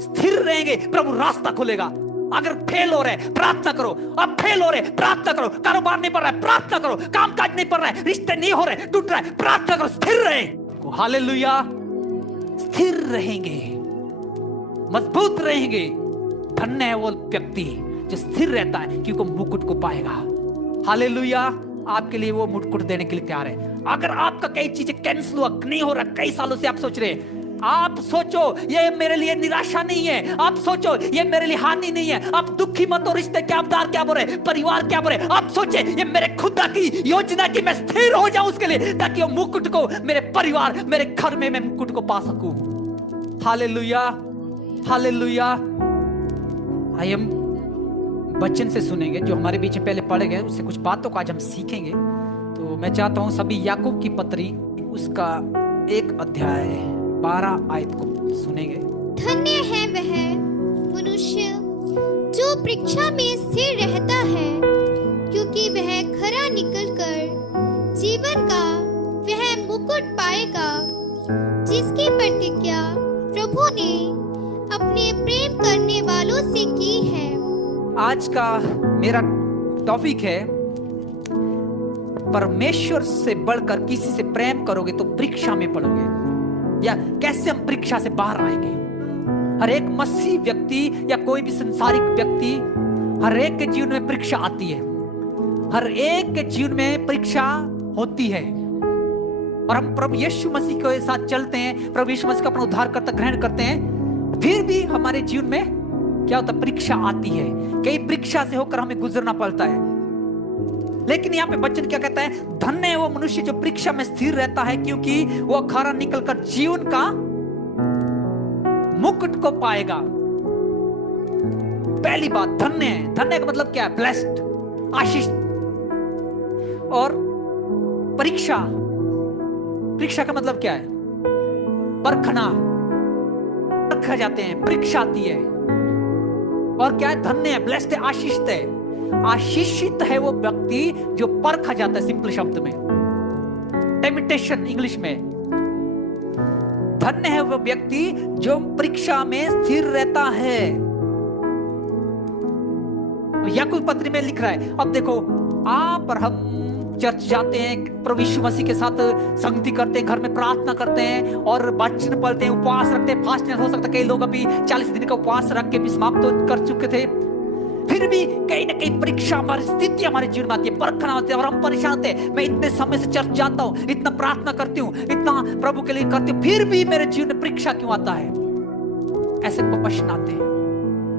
स्थिर रहेंगे प्रभु रास्ता खोलेगा। अगर फेल हो रहे प्रार्थना करो, अब फेल हो रहे प्रार्थना करो, कारोबार नहीं बढ़ रहा है प्रार्थना करो, कामकाज नहीं बढ़ रहा है, रिश्ते नहीं हो रहे, टूट रहा है, प्रार्थना करो, स्थिर रहे। हालेलुया। स्थिर रहेंगे, मजबूत रहेंगे। धन्य है वो व्यक्ति जो स्थिर रहता है क्योंकि मुकुट को पाएगा। हालेलुया। आपके लिए वो मुकुट देने के लिए तैयार है। अगर आपका कई चीजें कैंसिल हुआ नहीं हो रहा, कई सालों से आप सोच रहे हैं, आप सोचो ये मेरे लिए निराशा नहीं है, आप सोचो ये मेरे लिए हानि नहीं है, आप दुखी मत हो। रिश्ते क्या क्या बोल रहे, परिवार क्या बोल रहे, आप सोचे ये मेरे खुदा की योजना की मैं स्थिर हो जाऊं उसके लिए, ताकि वो मुकुट को मेरे परिवार, मेरे घर में मैं मुकुट को पा सकूं। Hallelujah, hallelujah. आइए हम वचन से सुनेंगे जो हमारे बीच में पहले पढ़े गए, उससे कुछ बातों को आज हम सीखेंगे। तो मैं चाहता हूं सभी याकूब की पत्री उसका 1 अध्याय 12 आयत को सुनेंगे। धन्य है वह मनुष्य जो परीक्षा में स्थिर रहता है, क्योंकि वह खरा निकलकर जीवन का वह मुकुट पाएगा जिसकी प्रतिज्ञा प्रभु ने अपने प्रेम करने वालों से की है। आज का मेरा टॉपिक है, परमेश्वर से बढ़कर किसी से प्रेम करोगे तो परीक्षा में पड़ोगे, या कैसे हम परीक्षा से बाहर आएंगे। हर एक मसीह व्यक्ति या कोई भी संसारिक व्यक्ति, हर एक के जीवन में परीक्षा आती है, हर एक के जीवन में परीक्षा होती है। और हम प्रभु यीशु मसीह के साथ चलते हैं, प्रभु यीशु मसीह का अपना उद्धारकर्ता ग्रहण करते हैं, फिर भी हमारे जीवन में क्या होता है, परीक्षा आती है। कई परीक्षा से होकर हमें गुजरना पड़ता है। लेकिन यहाँ पे वचन क्या कहता है, धन्य है वो मनुष्य जो परीक्षा में स्थिर रहता है, क्योंकि वो खरा निकलकर जीवन का मुकुट को पाएगा। पहली बात धन्य है। धन्य का मतलब क्या है, ब्लेस्ड, आशीष। और परीक्षा, परीक्षा का मतलब क्या है, परखना, परखा जाते हैं, परीक्षा आती है। और क्या है, धन्य है, ब्लेस्ड है, आशीषित है। आशीषित है वो व्यक्ति जो परखा जाता है, सिंपल शब्द में, टेम्पटेशन इंग्लिश में। धन्य है वो व्यक्ति जो परीक्षा में स्थिर रहता है। याकूब पत्री में लिख रहा है, अब देखो आप और हम चर्च जाते हैं, प्रभु यीशु मसीह के साथ संगति करते हैं, घर में प्रार्थना करते हैं और वचन पढ़ते हैं, उपवास रखते हैं, फास्ट हो सकता है कई लोग अभी 40 दिन का उपवास रख के भी समाप्त कर चुके थे। फिर भी कहीं ना कहीं परीक्षा, हमारी स्थिति हमारे जीवन में आती है, परखना होती है और हम परेशान होते हैं। मैं इतने समय से चर्च जाता हूँ, इतना प्रार्थना करती हूँ, इतना प्रभु के लिए करती हूँ, फिर भी मेरे जीवन में परीक्षा क्यों आता है? ऐसे प्रश्न आते हैं।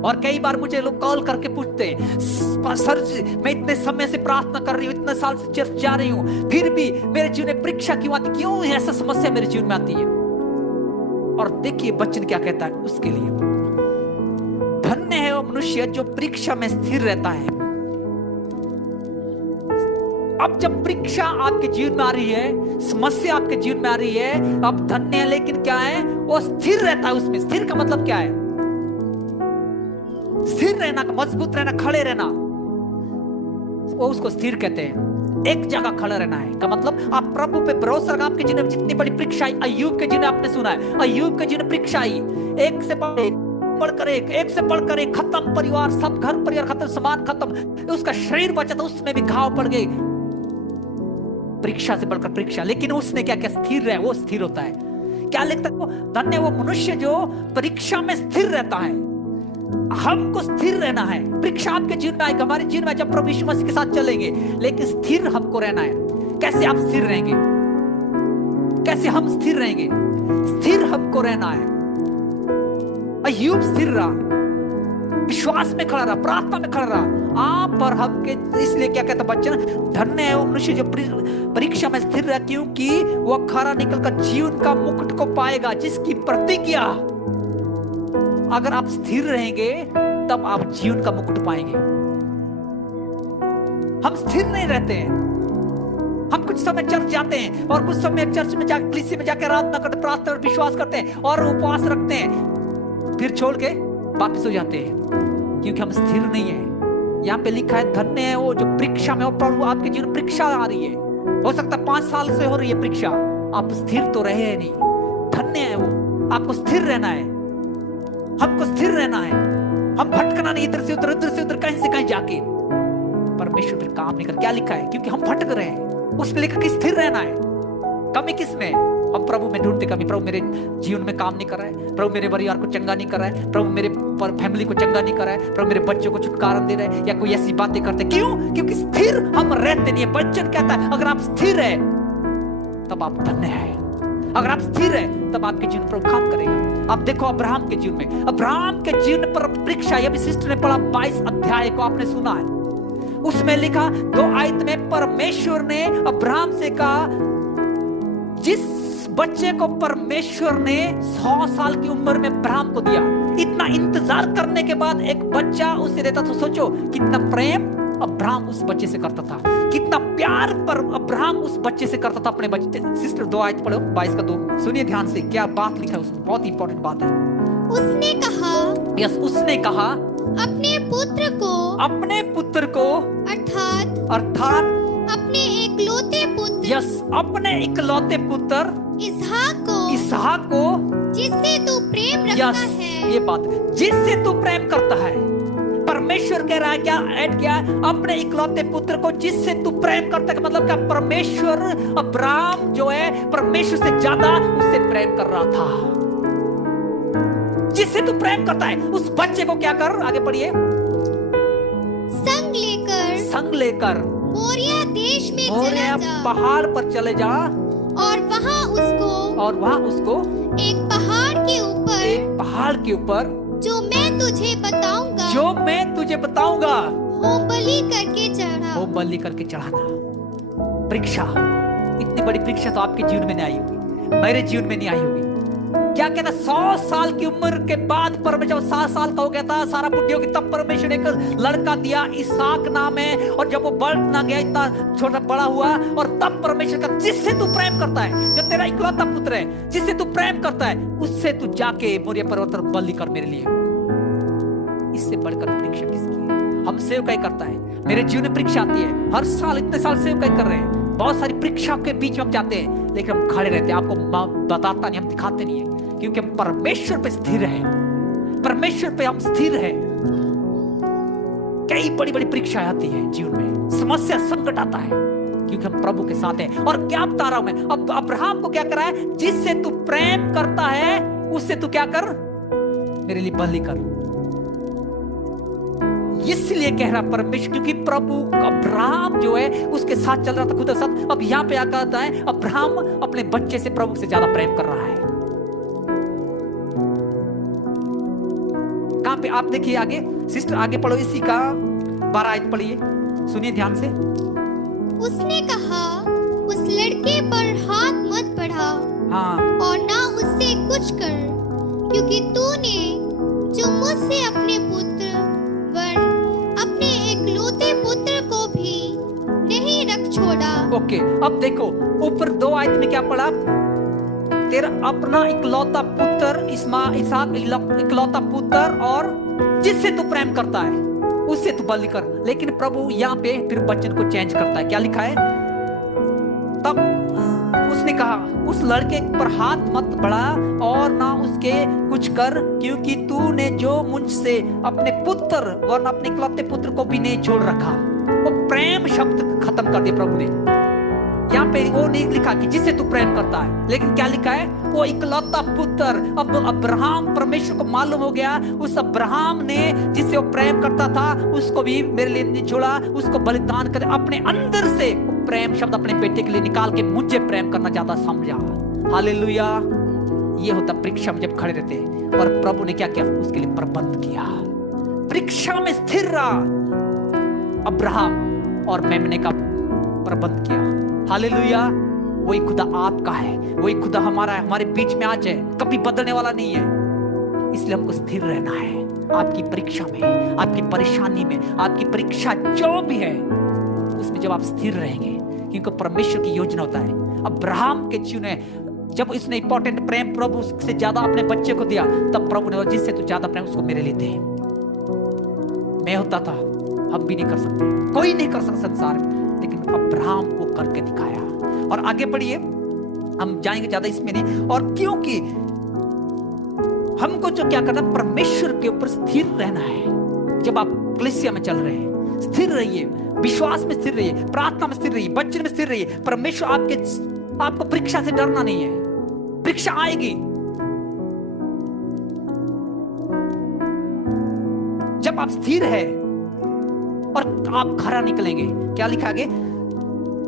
और कई बार मुझे लोग कॉल करके पूछते हैं, सर मैं इतने समय से प्रार्थना कर रही हूँ, इतने साल से चर्च जा रही हूँ, फिर भी मेरे जीवन में परीक्षा क्यों आती, क्यों ऐसा समस्या मेरे जीवन में आती है? और देखिए वचन क्या कहता है उसके लिए, धन्य है वो मनुष्य जो परीक्षा में स्थिर रहता है। अब जब परीक्षा आपके जीवन में आ रही है, समस्या आपके जीवन में आ रही है, अब धन्य है, लेकिन क्या है, वो स्थिर रहता है उसमें। स्थिर का मतलब क्या है, स्थिर रहना, मजबूत रहना, खड़े रहना, वो उसको स्थिर कहते हैं। एक जगह खड़ा रहना है का मतलब आप प्रभु पे भरोसा रखा। आपके जीवन में जितनी बड़ी परीक्षा आई, अय्यूब के जीवन आपने सुना है, अय्यूब के जीवन परीक्षा आई, एक से बढ़कर एक से बढ़कर एक, खत्म परिवार, सब घर परिवार खत्म, सामान खत्म, उसका शरीर बचा था, उसमें भी घाव पड़ गए, परीक्षा से बढ़कर परीक्षा। लेकिन उसने क्या क्या स्थिर रहा, वो स्थिर होता है। क्या लिखता है, धन्य वो मनुष्य जो परीक्षा में स्थिर रहता है। हमको स्थिर रहना है। परीक्षा आपके जीवन में आएगा, हमारे जीवन में जब प्रभु यीशु मसीह के साथ चलेंगे, लेकिन स्थिर हमको रहना है। कैसे आप स्थिर रहेंगे, कैसे हम स्थिर रहेंगे? स्थिर हमको रहना है। अय्यूब स्थिर रहा, विश्वास में खड़ा रहा, प्रार्थना में खड़ा रहा। आप और हम के इसलिए क्या कहता बच्चन, धन्य है वो मनुष्य जो परीक्षा में स्थिर रहा, क्योंकि वो खरा निकलकर जीवन का मुकुट को पाएगा जिसकी प्रतिज्ञा। अगर आप स्थिर रहेंगे तब आप जीवन का मुकुट पाएंगे। हम स्थिर नहीं रहते हैं। हम कुछ समय चर्च जाते हैं और कुछ समय चर्च में जाकर, कलीसिया में जाकर आराधना करते, प्रार्थना और विश्वास करते हैं और उपवास रखते हैं, फिर छोड़ के वापस हो जाते हैं, क्योंकि हम स्थिर नहीं है। यहाँ पे लिखा है, धन्य है वो जो परीक्षा में, और प्रभु आपके जीवन परीक्षा आ रही है, हो सकता है 5 साल से हो रही है परीक्षा, आप स्थिर तो रहे नहीं। धन्य है वो, आपको स्थिर रहना है। हमको स्थिर रहना है, हम भटकना नहीं इधर से उधर कहीं से कहीं जाके। परमेश्वर फिर काम नहीं कर, क्या लिखा है? क्योंकि हम भटक रहे हैं, उसमें लिखा कि स्थिर रहना है। कमी किस में? हम प्रभु में ढूंढते कमी। प्रभु मेरे जीवन में काम नहीं कर रहा है, प्रभु मेरे परिवार को चंगा नहीं कर रहा है, प्रभु मेरे फैमिली को चंगा नहीं कर रहा है, प्रभु मेरे बच्चों को छुटकारा दे रहा है, या कोई ऐसी बातें करते। क्यों? क्योंकि स्थिर हम रहते नहीं है। वचन कहता है अगर आप स्थिर है तब आप धन्य है, अगर आप स्थिर है तब आपके जीवन पर काम करेगा। आप देखो अब्राहम के जीवन में, अब्राहम के जीवन पर परीक्षा, ये भी सिस्टर ने पढ़ा 22 अध्याय को आपने सुना है, उसमें लिखा 2 आयत में परमेश्वर ने अब्राहम से कहा, जिस बच्चे को परमेश्वर ने 100 साल की उम्र में अब्राहम को दिया, इतना इंतजार करने के बाद एक बच्चा उसे देता, तो सोचो कितना प्रेम अब्राहम उस बच्चे से करता था, कितना प्यार पर अब्राहम उस बच्चे से करता था अपने बच्चे। सिस्टर 2 आयत पढ़ो 22 का 2, सुनिए ध्यान से क्या बात लिखा है उसमें, बहुत इंपॉर्टेंट बात है। उसने कहा, यस, उसने कहा अपने पुत्र को अर्थात अपने इकलौते पुत्र, यस, अपने इकलौते पुत्र इसहाक को जिससे तू प्रेम रखता है। ये बात, जिससे तू प्रेम करता है, परमेश्वर कह रहा है, क्या ऐड किया? अपने इकलौते पुत्र को जिससे तू प्रेम करता है। मतलब क्या? परमेश्वर अब्राहम जो है परमेश्वर से ज्यादा उससे प्रेम कर रहा था। जिससे तू प्रेम करता है उस बच्चे को क्या कर, आगे पढ़िए, संग लेकर मोरिया देश में मोरिया पहाड़ पर चले जा, और वहाँ उसको एक पहाड़ के ऊपर जो मैं तुझे बताऊंगा होम बलि करके चढ़ाना। परीक्षा, इतनी बड़ी परीक्षा तो आपके जीवन में नहीं आई होगी, मेरे जीवन में नहीं आई होगी। क्या कहता, 100 साल की उम्र के बाद परमेश्वर, 7 साल का हो गया था, सारा बुढ़ी होगी, तब परमेश्वर ने एक लड़का दिया, इसहाक नाम है। और जब वो बढ़ ना गया, इतना छोटा बड़ा हुआ, और तब परमेश्वर का, जिससे तू प्रेम करता है, जो तेरा इकलौता पुत्र है, जिससे तू प्रेम करता है, उससे तू जाके मोरिया पर्वत पर बलि कर मेरे लिए। इससे बढ़कर परीक्षा किसकी है? हम सेवकाई करता है, मेरे जीवन में परीक्षा आती है, हर साल इतने साल सेवकाई कर रहे हैं, बहुत सारी परीक्षाओं के बीच में हम जाते हैं, लेकिन हम खड़े रहते हैं। आपको बताता नहीं, हम दिखाते नहीं है, क्योंकि हम परमेश्वर पे स्थिर हैं, परमेश्वर पे हम स्थिर हैं। कई बड़ी बड़ी परीक्षाएं आती है जीवन में, समस्या संकट आता है, क्योंकि हम प्रभु के साथ हैं। और क्या बता रहा हूं मैं, अब अब्राहम को क्या करा है? जिससे तू प्रेम करता है उससे तू क्या कर, मेरे लिए बलि कर। इसलिए कह रहा परमेश्वर, क्योंकि प्रभु अब्राहम जो है उसके साथ चल रहा था, खुद के साथ। अब यहां पे क्या कहता है, अब्राहम अपने बच्चे से प्रभु से ज्यादा प्रेम कर रहा है। कहां पे? आप देखिए आगे, सिस्टर आगे पढ़ो, इसी का 12 आयत पढ़िए, सुनिए ध्यान से। उसने कहा, उस लड़के पर हाथ मत बढ़ा, और ना उससे कुछ कर, क्योंकि तूने जो मुझसे अपने इकलौते पुत्र को भी नहीं रख छोड़ा। ओके, अब देखो ऊपर 2 आयत में क्या पढ़ा? तेरा अपना इकलौता पुत्र इसहाक इकलौता पुत्र, और जिससे तू प्रेम करता है उससे तू बलि कर। लेकिन प्रभु यहाँ पे फिर वचन को चेंज करता है, क्या लिखा है? तब उसने कहा, उस लड़के पर हाथ मत बढ़ा और ना उसके कुछ कर, क्योंकि तूने जो मुझसे अपने पुत्र वरना अपने इकलौते पुत्र को भी नहीं छोड़ रखा। वो प्रेम शब्द खत्म कर दिया प्रभु ने। यहाँ पे वो नहीं लिखा कि जिससे तू प्रेम करता है, लेकिन क्या लिखा है? वो इकलौता पुत्र। अब अब्राहम, परमेश्वर को मालूम हो गया उस अब्राहम ने जिससे वो प्रेम करता था उसको भी मेरे लिए नहीं छोड़ा, उसको बलिदान कर अपने अंदर से प्रेम शब्द अपने बेटे के लिए निकाल के मुझे प्रेम करना ज्यादा समझा। हालेलुया। ये होता परीक्षा में जब खड़े रहते हैं, और प्रभु ने क्या किया? उसके लिए प्रबंध किया। परीक्षा में स्थिर रहा अब्राहम और मेमने का प्रबंध किया। हालेलुया। वही खुदा आपका है, वही खुदा हमारा है, हमारे बीच में आज है, कभी बदलने वाला नहीं है। इसलिए हमको स्थिर रहना है आपकी परीक्षा में, आपकी परेशानी में, आपकी परीक्षा जो भी है उसमें जब आप स्थिर रहेंगे, क्योंकि परमेश्वर की योजना होता है। अब्राहम के जीवन में जब इसने इंपॉर्टेंट प्रेम प्रभु से ज्यादा अपने बच्चे को दिया, तब प्रभु ने जिससे तू ज्यादा प्रेम उसको मेरे लिए दे। मैं होता था, हम भी नहीं कर सकते, कोई नहीं कर सकता संसार में, लेकिन अब्राहम वो करके दिखाया। और आगे बढ़िए, हम जाएंगे ज्यादा इसमें नहीं। और क्योंकि हमको जो क्या करना है, परमेश्वर के ऊपर स्थिर रहना है। जब आप कलीसिया में चल रहे हैं, स्थिर रहिए, विश्वास में स्थिर रहिए, प्रार्थना में स्थिर रहिए, वचन में स्थिर रहिए। परमेश्वर आपको परीक्षा से डरना नहीं है, परीक्षा आएगी। जब आप स्थिर है और आप खरा निकलेंगे। क्या लिखा आगे?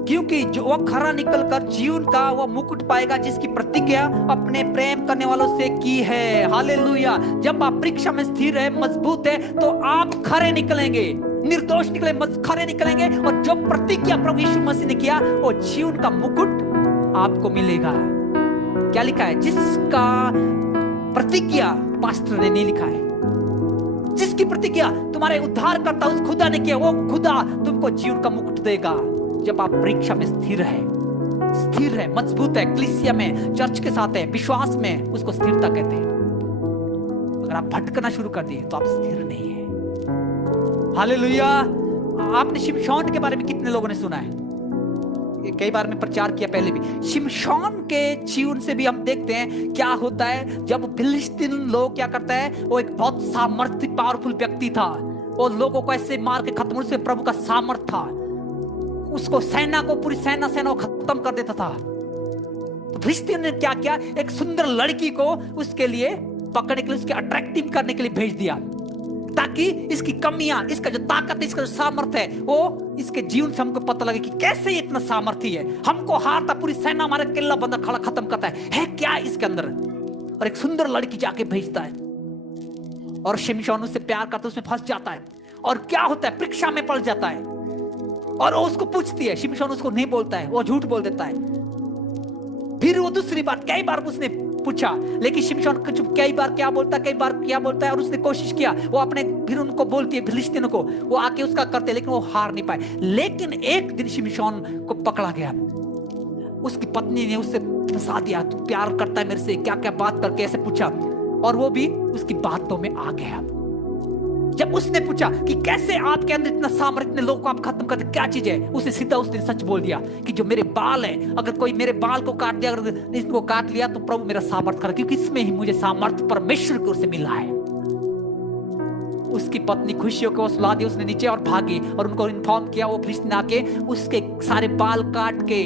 क्योंकि जो वो खरा निकलकर जीवन का वो मुकुट पाएगा जिसकी प्रतिज्ञा अपने प्रेम करने वालों से की है। हालेलुया। जब आप परीक्षा में स्थिर है, मजबूत है, तो आप खरे निकलेंगे, निर्दोष निकले, खरे निकलेंगे। और जो प्रतिज्ञा प्रभु यीशु मसीह ने किया, वो जीवन का मुकुट आपको मिलेगा। क्या लिखा है? जिसका प्रतिज्ञा पास्टर ने नहीं लिखा है, जिसकी प्रतिज्ञा तुम्हारे उद्धारकर्ता उस खुदा ने किया, वो खुदा तुमको जीवन का मुकुट देगा। जब आप परीक्षा में स्थिर है, मजबूत है, कलीसिया में, चर्च के साथ है, विश्वास में, उसको स्थिरता कहते हैं। अगर आप भटकना शुरू कर दिए तो आप स्थिर नहीं है। हालेलुया। आपने शिमशोन के बारे में कितने लोगों ने सुना है? कई बार मैं प्रचार किया पहले भी। शिमशोन के जीवन से भी हम देखते हैं क्या होता है। जब फिलिस्तीन लोग क्या करता है, वो एक बहुत सामर्थ्य पावरफुल व्यक्ति था, वो लोगों को ऐसे मार के खत्म, उससे प्रभु का सामर्थ था, उसको सेना को, पूरी सेना को खत्म कर देता था। तो फिलिस्तीन ने क्या किया, एक सुंदर लड़की को उसके लिए पकड़ने के लिए, उसके अट्रैक्टिव करने के लिए भेज दिया, ताकि इसकी कमियां, इसका जो ताकत है, इसका जो सामर्थ्य है, वो इसके जीवन से हमको पता लगे कि कैसे ये इतना सामर्थ्य है। हमको हारता, पूरी सेना हमारा किला बंदा खड़ा खत्म करता है क्या इसके अंदर। और एक सुंदर लड़की जाके भेजता है, और शिमशोन उससे प्यार करता है, उसमें फंस जाता है। और क्या होता है, परीक्षा में पड़ जाता है, और वो उसको पूछती है। शिमशोन उसको नहीं बोलता है, वो झूठ बोल देता है। फिर वो दूसरी बार, कई बार उसने पूछा, लेकिन शिमशोन कई बार क्या बोलता है, और उसने कोशिश किया, वो अपने, फिर उनको बोलती है फिलिस्तीनों को, वो आके उसका करते, लेकिन वो हार नहीं पाए। लेकिन एक दिन शिमशोन को पकड़ा गया, उसकी पत्नी ने उससे फंसा दिया, तू प्यार करता है मेरे से, क्या क्या बात करके ऐसे पूछा, और वो भी उसकी बातों में आ गया। जब उसने पूछा कि कैसे आपके अंदर इतना सामर्थ्य, इतने लोगों को आप खत्म करते, क्या चीज है, उसने सीधा उस दिन सच बोल दिया कि जो मेरे बाल है, अगर कोई मेरे बाल को काट दिया, अगर इसको काट लिया, तो प्रभु मेरा सामर्थ्य कर, क्योंकि इसमें ही मुझे सामर्थ्य परमेश्वर की ओर से मिला है। उसकी पत्नी खुशियों को सुला दी, उसने नीचे और भागी, और उनको इन्फॉर्म किया। वो फिलिस्तीन आके उसके सारे बाल काट के,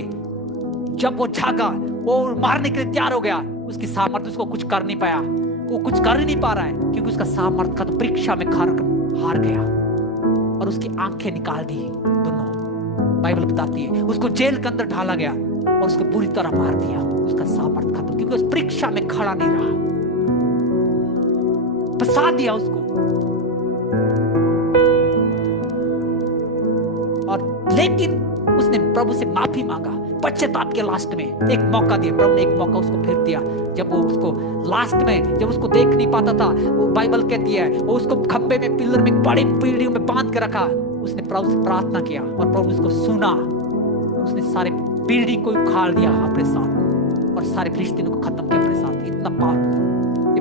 जब वो जागा, वो मारने के लिए तैयार हो गया, उसकी सामर्थ्य उसको कुछ कर नहीं पाया, वो कुछ कर ही नहीं पा रहा है, क्योंकि उसका सामर्थ्य का तो परीक्षा में हार गया, और उसकी आंखें निकाल दी दोनों। बाइबल बताती है उसको जेल के अंदर ढाला गया, और उसको पूरी तरह मार दिया, उसका सामर्थ्य खत्म, क्योंकि उस परीक्षा में खड़ा नहीं रहा, फंसा दिया उसको। और लेकिन उसने प्रभु से माफी मांगा, पश्चाताप के लास्ट में एक मौका दिया, प्रभु ने एक मौका उसको फिर दिया। जब वो उसको लास्ट में, जब उसको देख नहीं पाता था, वो बाइबल कहती है, वो उसको खंबे में, पिलर में, बड़ी पीढ़ियों में बांध के रखा, उसने प्रभु से प्रार्थना किया, और प्रभु उसको सुना, उसने सारे पीढ़ी को उखाड़ दिया अपने साथ, और सारे फिलिस्तीनों को खत्म किया अपने साथ। इतना पावरफुल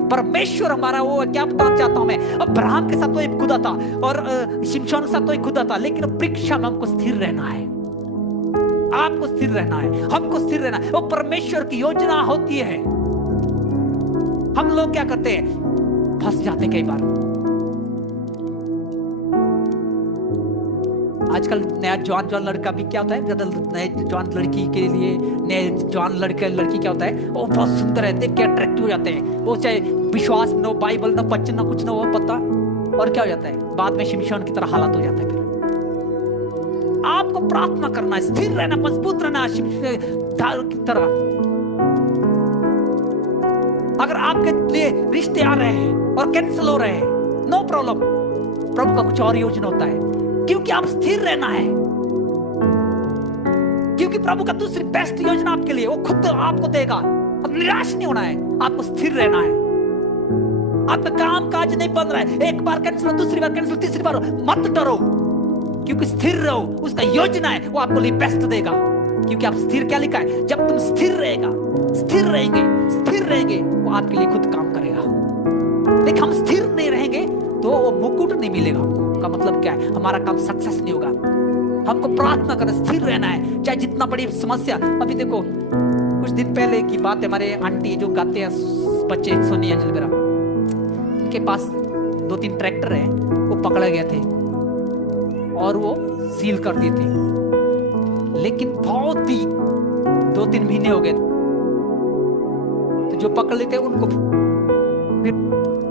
परमेश्वर हमारा वो क्या बताना चाहता हूं मैं। अब्राहम के साथ तो एक खुदा था, और शिमशोन के साथ तो एक खुदा था, लेकिन परीक्षा में हमको स्थिर रहना है, आपको स्थिर रहना है, हमको स्थिर रहना है। वो परमेश्वर की योजना होती है। हम लोग क्या करते हैं, फंस जाते हैं कई बार। आजकल नया जवान लड़का भी क्या होता है, ज्यादा नए जवान लड़की के लिए, नए जवान लड़की क्या होता है, वो बहुत सुंदर रहते हैं, क्या अट्रैक्टिव हो जाते हैं, वो चाहे विश्वास न हो, बाइबल न, वचन न, कुछ न हो पता, और क्या हो जाता है, बाद में शिमशोन की तरह हालत हो जाता है। फिर आपको प्रार्थना करना है, स्थिर रहना, मजबूत रहना की तरह। अगर आपके लिए रिश्ते आ रहे हैं और कैंसिल हो रहे हैं, नो प्रॉब्लम, प्रभु का कुछ और योजना होता है, क्योंकि आप स्थिर रहना है, क्योंकि प्रभु का दूसरी बेस्ट योजना आपके लिए, वो खुद आपको देगा। अब निराश नहीं होना है, आपको स्थिर रहना है। आपका काम काज नहीं बन रहा है, एक बार कैंसिल, दूसरी बार कैंसिल, तीसरी बार, मत डरो, क्योंकि स्थिर रहो, उसका योजना है, वो आपको लिए बेस्ट देगा, क्योंकि आप स्थिर, क्या लिखा है, जब तुम स्थिर रहेंगे, वो आपके लिए खुद काम करेगा। लेकिन हम स्थिर नहीं रहेंगे तो वो मुकुट नहीं मिलेगा। का मतलब क्या है, हमारा काम सक्सेस नहीं होगा। हमको प्रार्थना करना, स्थिर रहना है, चाहे जितना बड़ी समस्या। अभी देखो, कुछ दिन पहले की बात है, हमारे आंटी जो गाते हैं बच्चे, सोनिया वगैरह, जिनके पास 2-3 ट्रैक्टर है वो पकड़े गए थे और वो सील कर दिए थे, लेकिन बहुत ही 2-3 महीने हो गए तो जो पकड़ लेते उनको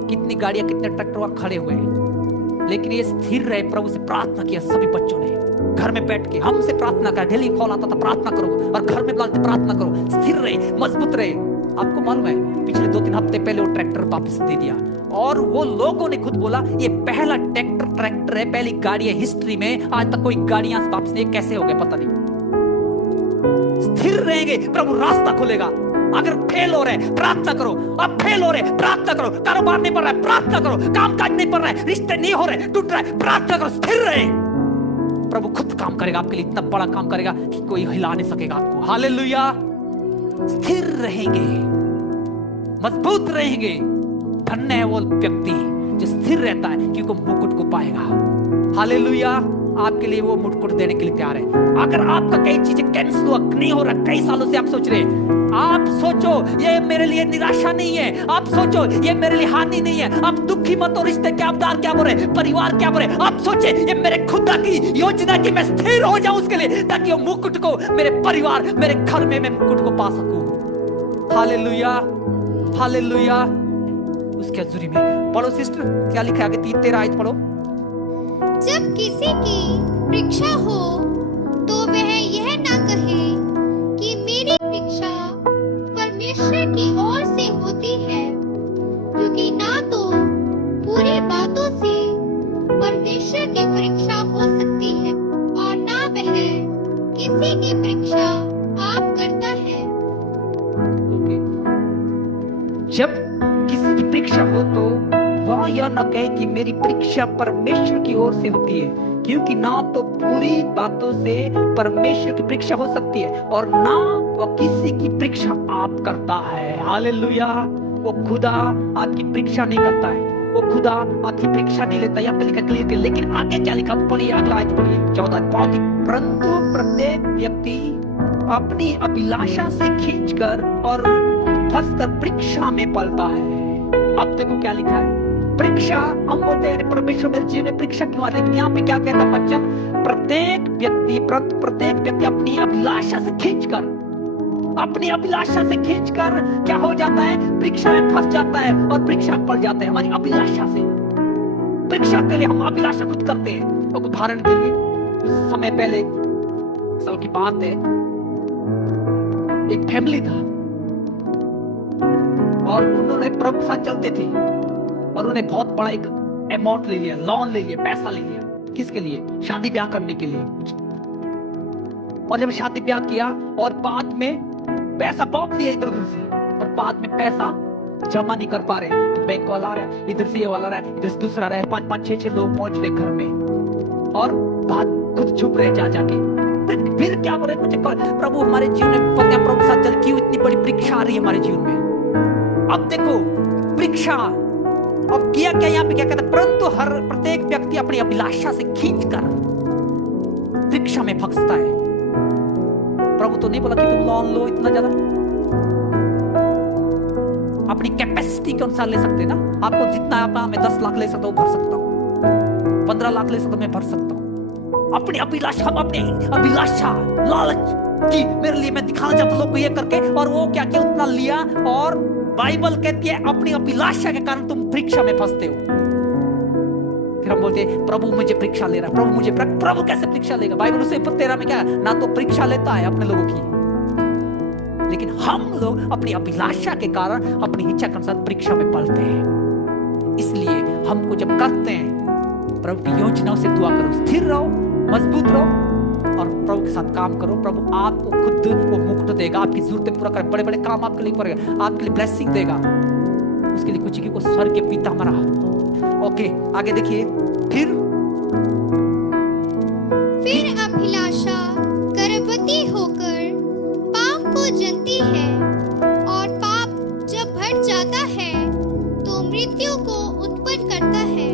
कितनी गाड़ियां कितने ट्रैक्टर वहां खड़े हुए हैं, लेकिन ये स्थिर रहे। प्रभु से प्रार्थना किया सभी बच्चों ने, घर में बैठ के हमसे प्रार्थना कर, डेली कॉल आता था प्रार्थना करो, और घर में बुलाते प्रार्थना करो, स्थिर रहे, मजबूत रहे। आपको मालूम है पिछले 2-3 हफ्ते पहले वो ट्रैक्टर वापस दे दिया, और वो लोगों ने खुद बोला ये पहला ट्रैक्टर है, पहली गाड़ी है हिस्ट्री में, आज तक कोई गाड़ियां वापस नहीं। कैसे हो गए पता नहीं। स्थिर रहेंगे, प्रभु रास्ता खोलेगा। अगर फेल हो रहे प्रार्थना करो, अब फेल हो रहे प्रार्थना करो, कारोबार नहीं बढ़ रहा है प्रार्थना करो, काम काज नहीं बढ़ रहा है, रिश्ते नहीं हो रहे, टूट रहा है, प्रार्थना करो, स्थिर रहे। प्रभु खुद काम करेगा आपके लिए, इतना बड़ा काम करेगा कि कोई हिला नहीं सकेगा आपको। हालेलुया। स्थिर रहेंगे, मजबूत रहेंगे। धन्य है वो व्यक्ति जो स्थिर रहता है क्योंकि वो मुकुट को पाएगा। हालेलुया। आपके लिए वो मुकुट देने के लिए तैयार है। अगर आपका कई चीजें कैंसिल हुआ नहीं हो रहा, कई सालों से आप सोच रहे हैं, आप सोचो ये मेरे लिए निराशा नहीं है, आप सोचो ये मेरे लिए हानि नहीं है, आप दुखी मत हो। रिश्ते क्या क्या बोल रहे, परिवार क्या बोल रहे, आप सोचे ये मेरे खुदा की योजना की मैं स्थिर हो जाऊं उसके लिए, ताकि वो मुकुट को मेरे परिवार मेरे घर में मैं मुकुट को पा सकूं। Hallelujah, hallelujah. उसके हजूरी में पढ़ो सिस्टर, क्या लिखा है आगे 13 आयत पढ़ो। जब किसी की परीक्षा हो तो वह यह ना कहे कि मेरी परीक्षा परमेश्वर की ओर से होती है, क्योंकि ना तो पूरी बातों से परमेश्वर की परीक्षा हो सकती है, और ना वह किसी की परीक्षा आप करता है। जब किसी की परीक्षा हो तो वह यह न कहे कि मेरी परीक्षा परमेश्वर की ओर से होती है, क्योंकि ना तो पूरी बातों से परमेश्वर की परीक्षा हो सकती है, और ना वह किसी की परीक्षा आप करता है। हालेलुया। वो खुदा आपकी परीक्षा नहीं करता है, वो खुदा आपकी परीक्षा नहीं लेता। यहाँ पे लिखा क्लियर, लेकिन आगे क्या लिखा पढ़िए, अगला आयत पढ़िए 14। परंतु प्रत्येक व्यक्ति अपनी अभिलाषा से खींचकर और फंसकर परीक्षा में पलता है। अब देखो क्या लिखा है, परीक्षा हम बोलते हैं परमेश्वर मेरे जीवन में परीक्षा क्यों आ रही है, लेकिन यहाँ पे क्या कहता है बच्चा, प्रत्येक व्यक्ति अपनी अभिलाषा से खींचकर, अपनी अभिलाषा से खींचकर क्या हो जाता है, परीक्षा में फंस जाता है और परीक्षा पड़ जाता है। हमारी अभिलाषा से, परीक्षा के लिए हम अभिलाषा खुद करते हैं। तो उदाहरण के लिए कुछ समय पहले साल की बात है, एक फैमिली था और उन्होंने प्रभु के साथ चलते थे, और उन्हें बहुत बड़ा एक अमाउंट ले लिया, लोन ले लिया, पैसा ले लिया। किसके लिए? शादी ब्याह करने के लिए। और जब शादी ब्याह किया और बाद में पैसा बहुत दिया इधर उधर से, और बाद में पैसा जमा नहीं कर पा रहे, तो बैंक वाला आ रहा है, इधर से ये वाला रहा है, इधर से दूसरा रहा है, 5-5, 6-6 लोग पहुंच रहे घर में, और बात खुद चुप रहे जा जाके। फिर क्या बोले मुझे, प्रभु हमारे जीवन में पता प्रभु के साथ चल क्यों इतनी बड़ी परीक्षा आ रही है हमारे जीवन में। अब देखो परीक्षा, अब किया क्या, यहाँ पे क्या कहता है, परंतु हर प्रत्येक व्यक्ति अपनी अभिलाषा से खींचकर परीक्षा में फंसता है। प्रभु तो नहीं बोला कि तुम लोन लो इतना ज्यादा, अपनी कैपेसिटी के अनुसार ले सकते ना। आपको जितना आप मैं 10 लाख ले सकता हूँ भर सकता हूँ, 15 लाख ले सकता हूँ मैं भर सकता हूँ। अपनी अभिलाषा, हम अपनी अभिलाषा लालच की मेरे लिए मैं दिखाना चाहता हूँ लोग को ये करके, और वो क्या क्या उतना लिया। और बाइबल कहती है अपनी अभिलाषा के कारण तुम परीक्षा में फंसते हो। फिर हम बोलते हैं प्रभु मुझे परीक्षा ले रहा है, प्रभु मुझे प्रभु कैसे परीक्षा लेगा? बाइबल उससे 13 में क्या ना तो परीक्षा लेता है अपने लोगों की, लेकिन हम लोग अपनी अभिलाषा के कारण अपनी इच्छा के अनुसार परीक्षा में पलते हैं। इसलिए हमको जब करते हैं प्रभु की योजनाओं से दुआ करो, स्थिर रहो, मजबूत रहो और प्रभु के साथ काम करो। प्रभु आपको खुद वो मुकुट देगा, आपकी जरूरतें पूरा करेगा, बड़े बड़े काम आपके लिए करेगा, आपके लिए ब्लेसिंग देगा। उसके लिए कुछ की को स्वर्ग के पिता हमारा। ओके आगे देखिए, फिर अभिलाषा गर्भवती होकर पाप को जनती है, और पाप जब बढ़ जाता है तो मृत्यु को उत्पन्न करता है।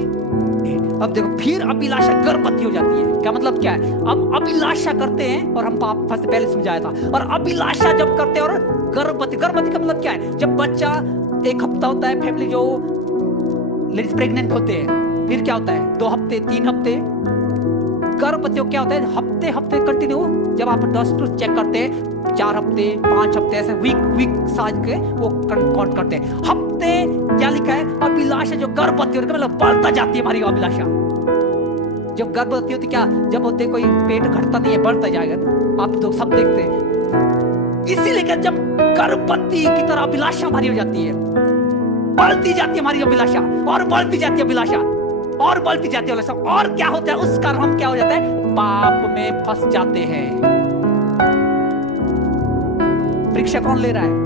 अब देखो फिर अभिलाषा गर्भवती हो जाती है। क्या मतलब क्या है? हम अभिलाषा करते हैं और हम पाप से पहले समझाया था, और अभिलाषा जब करते हैं और गर्भवती का मतलब क्या है? जब बच्चा 1 हफ्ता होता है, फैमिली जो लेडीज प्रेग्नेंट होते हैं, फिर क्या होता है 2 हफ्ते 3 हफ्ते गर्भवती क्या होता है, हफ्ते हफ्ते कंटिन्यू जब आप डॉक्टर चेक करते हैं 4 हफ्ते 5 हफ्ते ऐसे वीक साज के वो काउंट करते हैं हफ्ते। क्या लिखा है, अभिलाषा जो गर्भवती होती है मतलब बढ़ता जाती है हमारी अभिलाषा। जब गर्भवती होती क्या, जब होते कोई पेट घटता नहीं है, बढ़ता जाएगा, आप तो सब देखते हैं। इसीलिए जब गर्भवती की तरह अभिलाषा हमारी हो जाती है, बढ़ती जाती है हमारी अभिलाषा और बढ़ती जाती है अभिलाषा और बढ़ती जाती है अभिलाषा, और क्या होता है उस कारण हम क्या हो जाता है, पाप में फंस जाते हैं। परीक्षा कौन ले रहा है,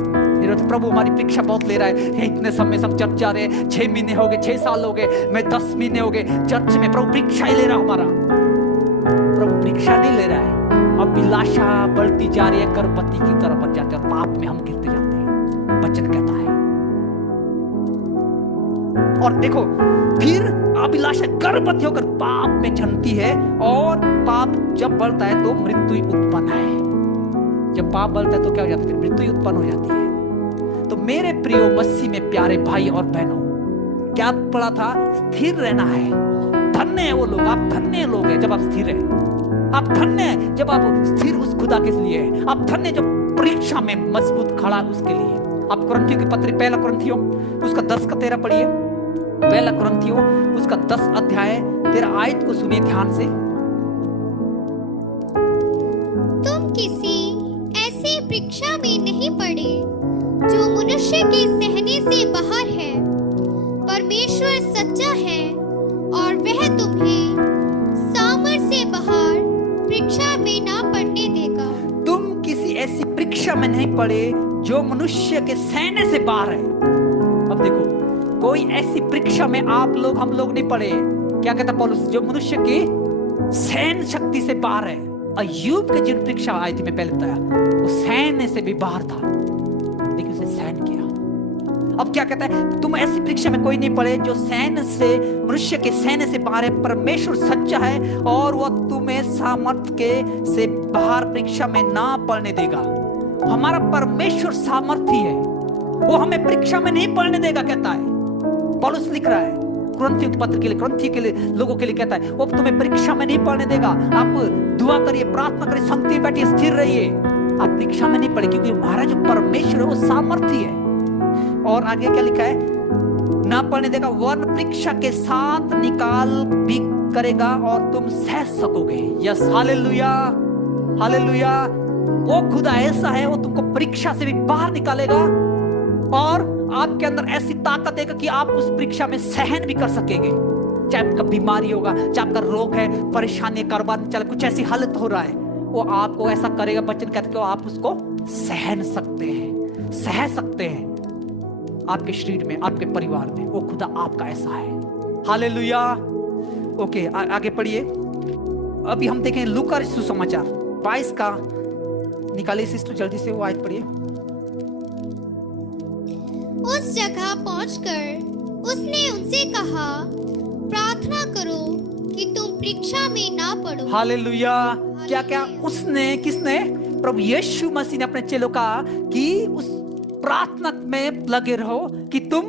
तो प्रभु हमारी परीक्षा बहुत ले रहा है। इतने समय सब चर्च जा रहे, 6 महीने हो गए, 6 साल हो गए, मैं 10 महीने हो गए चर्च में, प्रभु परीक्षा ही ले रहा हमारा। प्रभु परीक्षा नहीं ले रहा है, अभिलाषा बढ़ती जा रही है, गर्भवती की तरह बन जाते हैं, पाप में हम गिरते जाते हैं, वचन कहता है। और देखो फिर अभिलाषा गर्भवती होकर पाप में जन्मती है, और पाप जब बढ़ता है तो मृत्यु उत्पन्न है। जब पाप बढ़ता है तो क्या हो जाता है, मृत्यु उत्पन्न हो जाती है। तो मेरे प्रियो मसीह में प्यारे भाई और बहनों, क्या पढ़ा था, स्थिर रहना है। धन्य है वो लोग, आप धन्य लोग हैं जब आप स्थिर हैं, आप धन्य हैं जब आप स्थिर उस खुदा के लिए हैं, आप धन्य जब परीक्षा में मजबूत खड़ा उसके लिए। आप कुरिन्थियों की पत्री 1 कुरिन्थियों उसका 10 का 13 पढ़िए, 1 कुरिन्थियों उसका 10 अध्याय 13 आयत को सुनिए ध्यान से। तुम किसी ऐसी परीक्षा में नहीं पड़े जो मनुष्य के सहने से बाहर है। परमेश्वर सच्चा है और वह तुम्हें सामर्थ से बाहर परीक्षा में ना पड़ने देगा। तुम किसी ऐसी परीक्षा में नहीं पड़े जो मनुष्य के सहने से बाहर है। अब देखो, कोई ऐसी परीक्षा में आप लोग हम लोग नहीं पड़े। क्या कहता पौलुस, जो मनुष्य की सहन शक्ति से बाहर है। अय्यूब के जिन परीक्षा आई थी, मैं पहले बताया, वो सहने से भी बाहर था, लेकिन उसे सहन किया। अब क्या कहता है, तुम ऐसी परीक्षा में कोई नहीं पड़े जो सहन से, मनुष्य के सहने से बाहर है। परमेश्वर सच्चा है और वह तुम्हें सामर्थ के से बाहर परीक्षा में ना पड़ने देगा। हमारा परमेश्वर सामर्थी है, वो हमें परीक्षा में नहीं पड़ने देगा, कहता है पौलुस लिख रहा है कुरिन्थियों की पत्र के लिए, कुरिन्थियों के लिए लोगों के लिए कहता है, वो तुम्हें परीक्षा में नहीं पड़ने देगा। आप दुआ करिए, प्रार्थना करिए, संगति बैठिए, स्थिर रहिए, आप परीक्षा में नहीं पड़े, क्योंकि हमारा जो परमेश्वर है वो सामर्थी है। और आगे क्या लिखा है, ना पड़ने देगा, वरन परीक्षा के साथ निकाल भी करेगा और तुम सह सकोगे। Yes, hallelujah, hallelujah. वो खुदा ऐसा है, वो तुमको परीक्षा से भी बाहर निकालेगा और आपके अंदर ऐसी ताकत देगा कि आप उस परीक्षा में सहन भी कर सकेंगे। चाहे आपका बीमारी होगा, चाहे आपका रोग है, परेशानी, कारोबार में चल कुछ ऐसी हालत हो रहा है, वो आपको ऐसा करेगा, वचन कहते हैं, आप उसको सहन सकते हैं, सह सकते हैं। आपके शरीर में, आपके परिवार में वो खुदा आपका ऐसा है। हालेलुया। ओके, आगे पढ़िए। अभी हम देखें लूका सुसमाचार 22 का निकालिए सिस्टर, जल्दी से वो आयत पढ़िए। उस जगह पहुंचकर उसने उनसे कहा, प्रार्थना करो कि तुम परीक्षा में ना पड़ो। हालेलुया। क्या क्या उसने, किसने, प्रभु यीशु मसीह ने अपने चेलों का कि उस प्रार्थना में लगे रहो कि तुम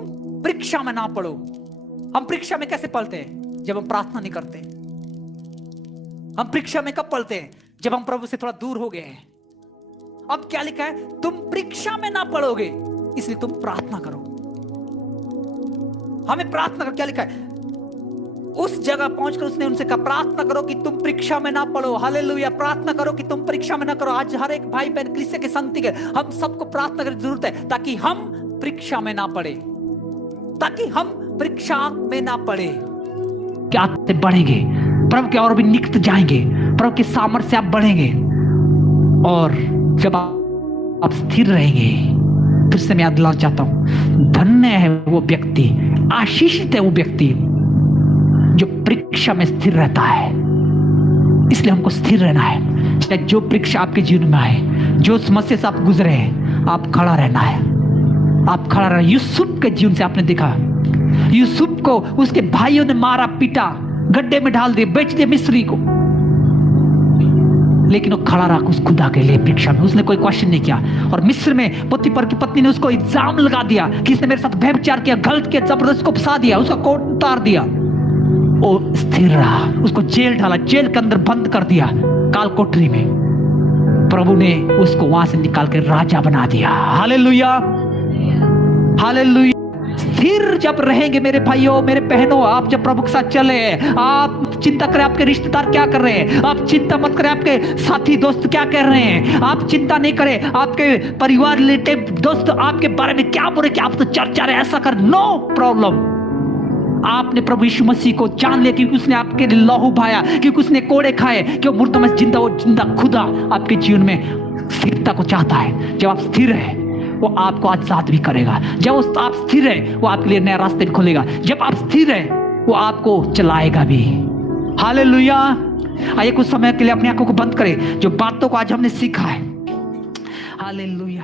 परीक्षा में ना पड़ो। हम परीक्षा में कैसे पढ़ते हैं, जब हम प्रार्थना नहीं करते। हम परीक्षा में कब पढ़ते हैं, जब हम प्रभु से थोड़ा दूर हो गए हैं। अब क्या लिखा है, तुम परीक्षा में ना पड़ोगे, इसलिए तुम प्रार्थना करो। हमें प्रार्थना करो, क्या लिखा है, उस जगह पहुंचकर उसने उनसे कहा, प्रार्थना करो कि तुम परीक्षा में ना पड़ो। हालेलुया। प्रार्थना करो कि तुम परीक्षा में ना करो। आज हर एक भाई बहन कलीसिया के संगति के, हम सबको प्रार्थना करने की जरूरत है, ताकि हम परीक्षा में ना पड़े, ताकि हम परीक्षा में ना पड़े। क्या आप बढ़ेंगे, प्रभु के और भी निकट जाएंगे, प्रभु के सामर्थ्य से आप बढ़ेंगे। और जब आप स्थिर रहेंगे, फिर से मैं याद दिलाना चाहता हूं, धन्य है वो व्यक्ति, आशीषित है वो व्यक्ति जो परीक्षा में स्थिर रहता है। इसलिए हमको स्थिर रहना है, चाहे जो परीक्षा आपके जीवन में आए, जो समस्या से आप गुजरे हैं, आप खड़ा रहना है, आप खड़ा रहना। यूसुफ के जीवन से आपने देखा, यूसुफ को उसके भाइयों ने मारा, पीटा, गड्ढे में डाल दिया, बेच दिया मिस्री को, लेकिन वो खड़ा रहा उस खुदा के लिए परीक्षा में, उसने कोई क्वेश्चन नहीं किया। और मिस्र में पोतीफर की पत्नी ने उसको इल्जाम लगा दिया कि इसने मेरे साथ व्यभिचार किया, गलत किया, जबरदस्ती को फंसा दिया, उसका कोट उतार दिया। वो स्थिर रहा, उसको जेल डाला, जेल के अंदर बंद कर दिया, काल कोठरी में। प्रभु ने उसको वहां से निकाल के राजा बना दिया। Hallelujah, hallelujah. स्थिर जब रहेंगे मेरे भाइयों, मेरे बहनों, आप जब प्रभु के साथ चले, आप चिंता करें आपके रिश्तेदार क्या कर रहे हैं, आप चिंता मत करें आपके साथी दोस्त क्या कह रहे हैं, आप चिंता नहीं करें आपके परिवार रिलेटिव दोस्त आपके बारे में क्या बोले कि आप तो चर्चा रहे, ऐसा कर, नो प्रॉब्लम। आपने प्रभु यीशु मसीह को जान लिया क्योंकि उसने आपके लिए लहू बहाया, क्योंकि उसने कोड़े खाए, कि वो मुर्दों में जिंदा, वो जिंदा खुदा आपके जीवन में स्थिरता को चाहता है। जब आप स्थिर है वो आपको आजाद भी करेगा। जब आप स्थिर है वो आपके लिए नया रास्ते भी खोलेगा। जब आप स्थिर है वो आपको चलाएगा भी। हालेलुया। आइए कुछ समय के लिए अपनी आंखों को बंद करें, जो बातों को आज हमने सीखा है। हालेलुया।